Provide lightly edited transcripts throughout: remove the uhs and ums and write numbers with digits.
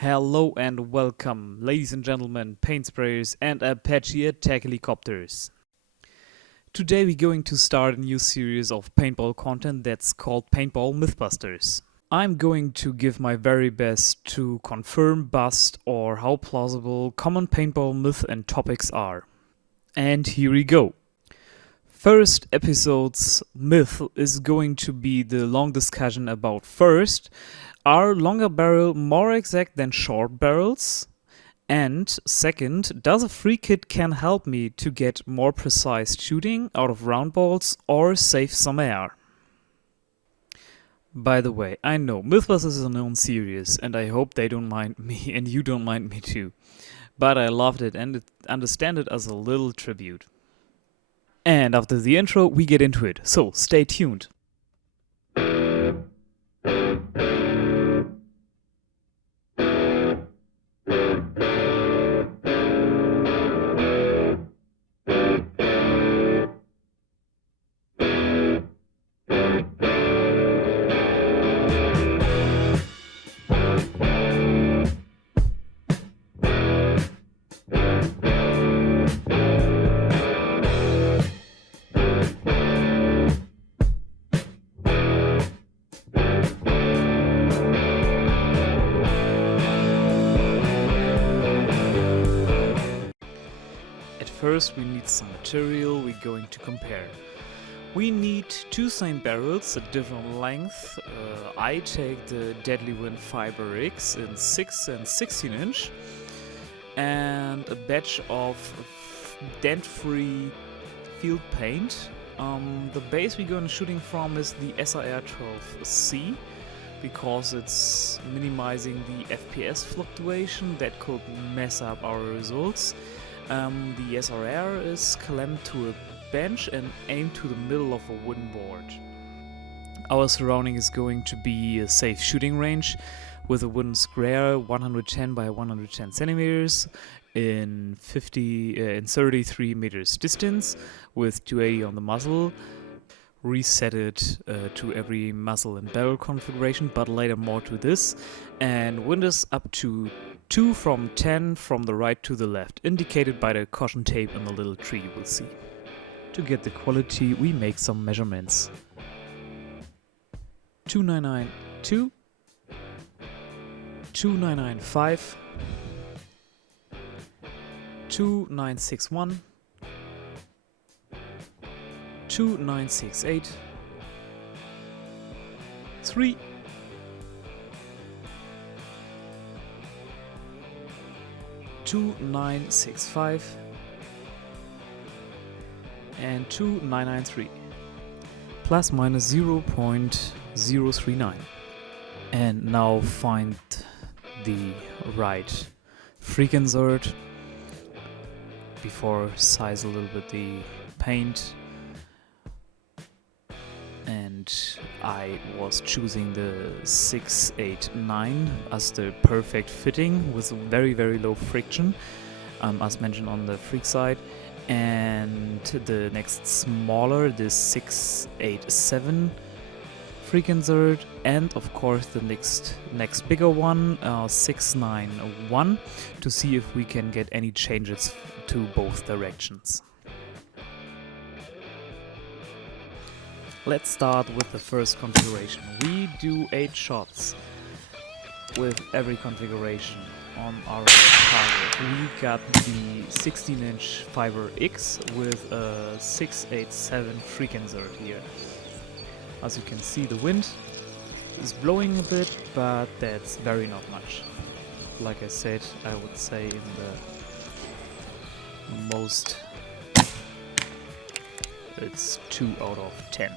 Hello and welcome, ladies and gentlemen, paint sprayers and Apache attack helicopters. Today we're going to start a new series of paintball content that's called Paintball-Mythbusters. I'm going to give my very best to confirm, bust, or how plausible common paintball myths and topics are. And here we go. First episode's myth is going to be the long discussion about first, are longer barrel more exact than short barrels? And second, does a free kit can help me to get more precise shooting out of round balls or save some air? By the way, I know Mythbusters is a known series and I hope they don't mind me and you don't mind me too. But I loved it and understand it as a little tribute. And after the intro, we get into it, so stay tuned. First, we need some material we're going to compare. We need two same barrels at different length. I take the Deadly Wind Fiber X in 6 and 16 inch and a batch of dent-free field paint. The base we're going shooting from is the SIR-12C because it's minimizing the FPS fluctuation that could mess up our results. The SRR is clamped to a bench and aimed to the middle of a wooden board. Our surrounding is going to be a safe shooting range with a wooden square 110 by 110 centimeters in 33 meters distance with 280 on the muzzle. Reset it to every muzzle and barrel configuration, but later more to this. And windows up to 2 from 10 from the right to the left, indicated by the caution tape on the little tree you will see. To get the quality, we make some measurements. 2992, 2995, 2961, 2968, 3, 2965 and 2993 plus minus 0.039. And now find the right freak insert. Before size a little bit the paint, and I was choosing the 689 as the perfect fitting with very low friction, as mentioned on the freak side. And the next smaller, the 687 freak insert, and of course the next bigger one, 691, to see if we can get any changes to both directions. Let's start with the first configuration. We do 8 shots with every configuration on our target. We got the 16-inch Fiber X with a 687 freak insert here. As you can see, the wind is blowing a bit, but that's very not much. Like I said, I would say in the most, it's 2 out of 10.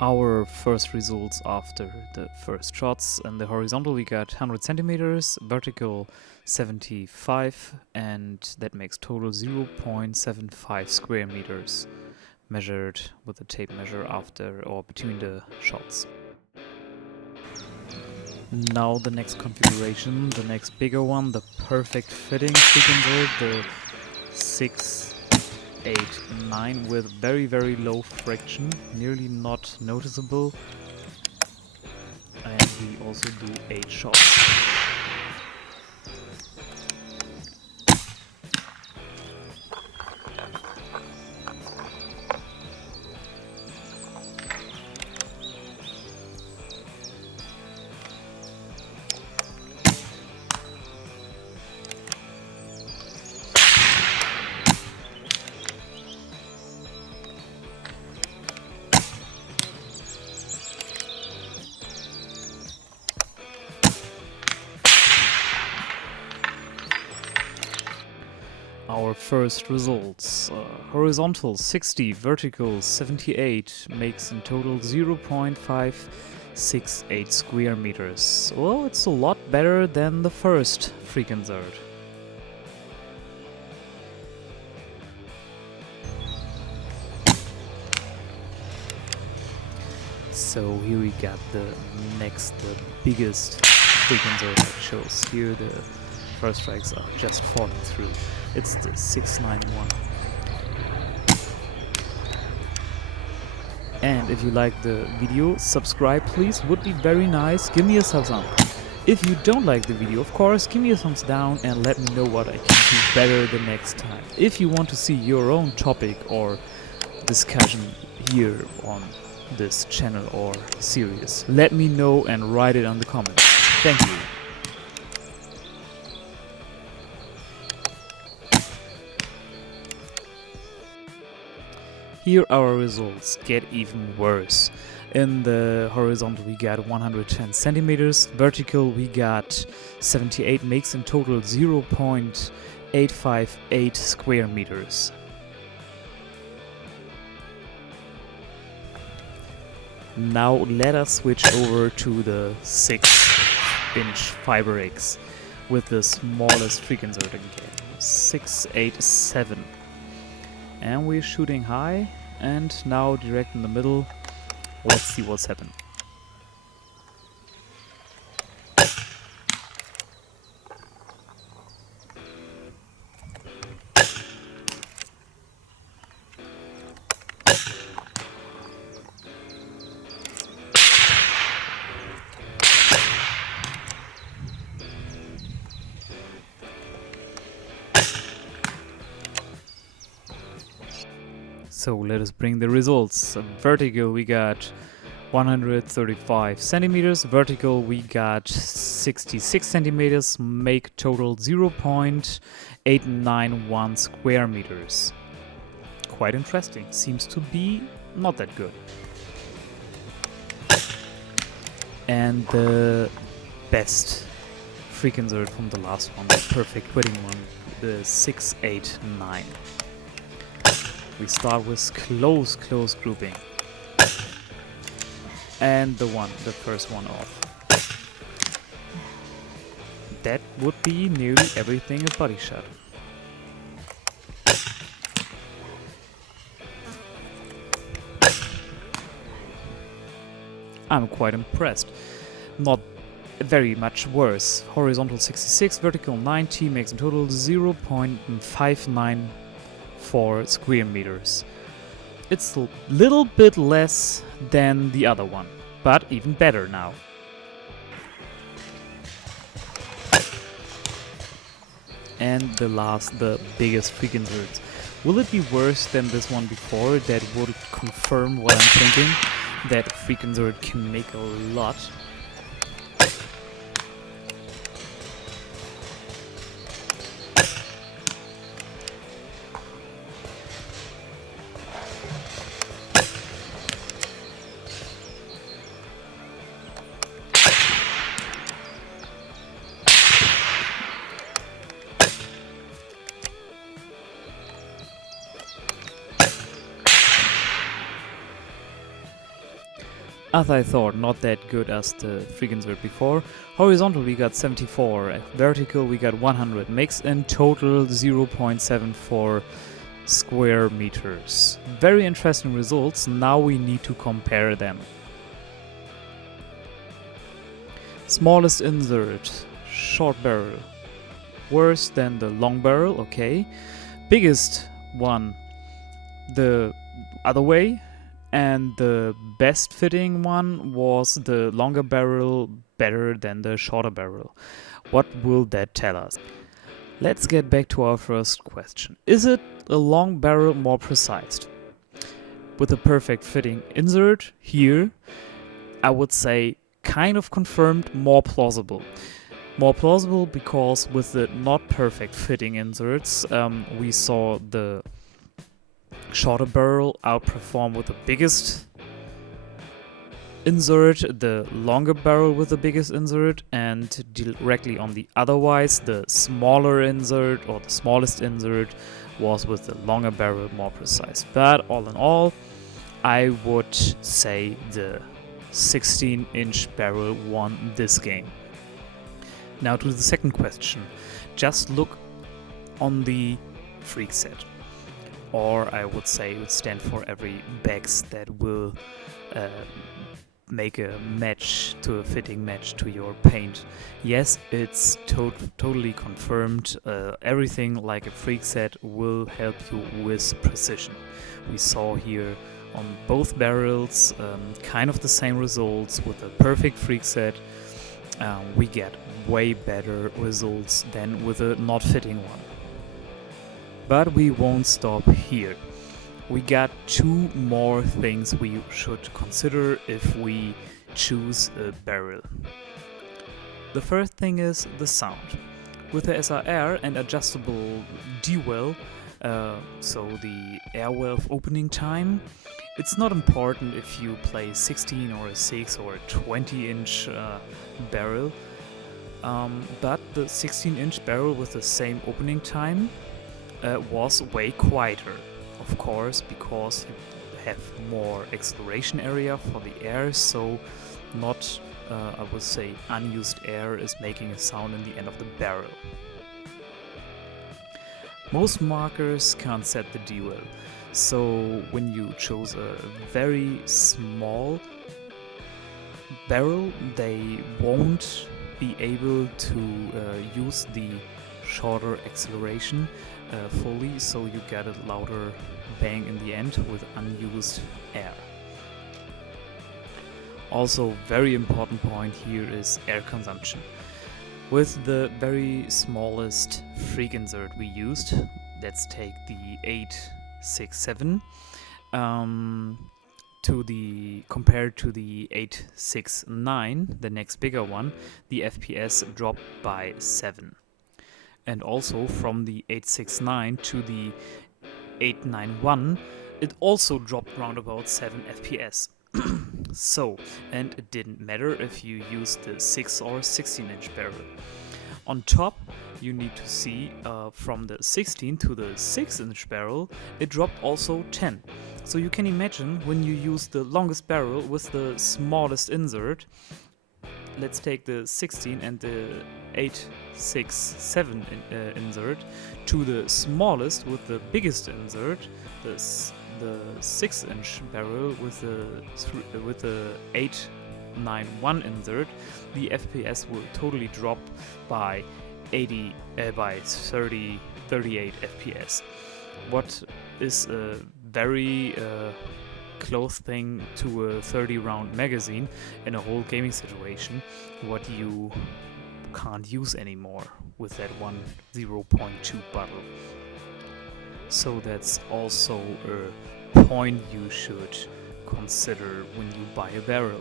Our first results after the first shots. In the horizontal we got 100 centimeters, vertical 75, and that makes total 0.75 square meters measured with a tape measure after or between the shots. Now the next configuration, the next bigger one, the perfect fitting freak, the 689 with very low friction, nearly not noticeable, and we also do 8 shots. Our first results, horizontal 60, vertical 78, makes in total 0.568 square meters. Well, it's a lot better than the first freak insert. So here we got the next, the biggest freak insert that shows. Here the first strikes are just falling through. It's the 691. And if you like the video, subscribe please, would be very nice. Give me a thumbs up. If you don't like the video, of course, give me a thumbs down and let me know what I can do better the next time. If you want to see your own topic or discussion here on this channel or series, let me know and write it on the comments. Thank you. Here our results get even worse. In the horizontal we got 110 centimeters, vertical we got 78, makes in total 0.858 square meters. Now let us switch over to the 6-inch fiber X with the smallest freak insert again, 687. And we're shooting high, and now direct in the middle. Let's see what's happened. So let us bring the results. Vertical we got 135 centimeters, vertical we got 66 centimeters, make total 0.891 square meters. Quite interesting, seems to be not that good. And the best freak insert from the last one, the perfect quitting one, the 689. We start with close grouping. And the first one off. That would be nearly everything a body shot. I'm quite impressed. Not very much worse. Horizontal 66, vertical 90, makes in total 0.594 square meters. It's a little bit less than the other one, but even better now. And the biggest freak insert. Will it be worse than this one before? That would confirm what I'm thinking, that freak insert can make a lot. as I thought, not that good as the freek insert before. Horizontal we got 74, vertical we got 100, makes in total 0.74 square meters. Very interesting results. Now we need to compare them. Smallest insert, short barrel, worse than the long barrel, okay. Biggest one, the other way, and the best fitting one was the longer barrel, better than the shorter barrel. What will that tell us? Let's get back to our first question. Is it a long barrel more precise? With a perfect fitting insert here, I would say kind of confirmed, more plausible. More plausible because with the not perfect fitting inserts, we saw the shorter barrel outperform with the biggest insert, the longer barrel with the biggest insert, and directly on the otherwise, the smaller insert or the smallest insert was with the longer barrel more precise. But all in all, I would say the 16-inch barrel won this game. Now to the second question. Just look on the freek set. Or I would say it would stand for every bags that will make a match to a fitting match to your paint. Yes, it's totally confirmed. Everything like a freek set will help you with precision. We saw here on both barrels kind of the same results. With a perfect freek set, we get way better results than with a not fitting one. But we won't stop here. We got two more things we should consider if we choose a barrel. The first thing is the sound. With the SRR and adjustable D-well, so the air valve opening time, it's not important if you play 16 or a 6 or a 20-inch barrel, but the 16-inch barrel with the same opening time was way quieter, of course, because you have more acceleration area for the air, so not, I would say, unused air is making a sound in the end of the barrel. Most markers can't set the D-well, so when you chose a very small barrel, they won't be able to use the shorter acceleration fully, so you get a louder bang in the end with unused air. Also, very important point here is air consumption. With the very smallest freek insert we used, let's take the 867 compared to the 869, the next bigger one, the FPS dropped by 7. And also from the 869 to the 891, it also dropped round about 7 FPS. So, and it didn't matter if you used the 6 or 16-inch barrel. On top, you need to see from the 16 to the 6-inch barrel, it dropped also 10. So you can imagine when you use the longest barrel with the smallest insert, let's take the 16 and the 867 insert to the smallest with the biggest insert, the 6-inch barrel with the 891 insert, the FPS will totally drop by 38 FPS. What is a very close thing to a 30-round magazine in a whole gaming situation, what you can't use anymore with that one 0.2 bottle. So that's also a point you should consider when you buy a barrel.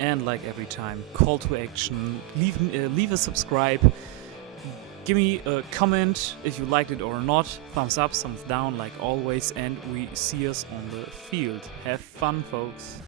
And like every time, call to action, leave a subscribe, give me a comment if you liked it or not, thumbs up, thumbs down like always, and we see us on the field. Have fun, folks.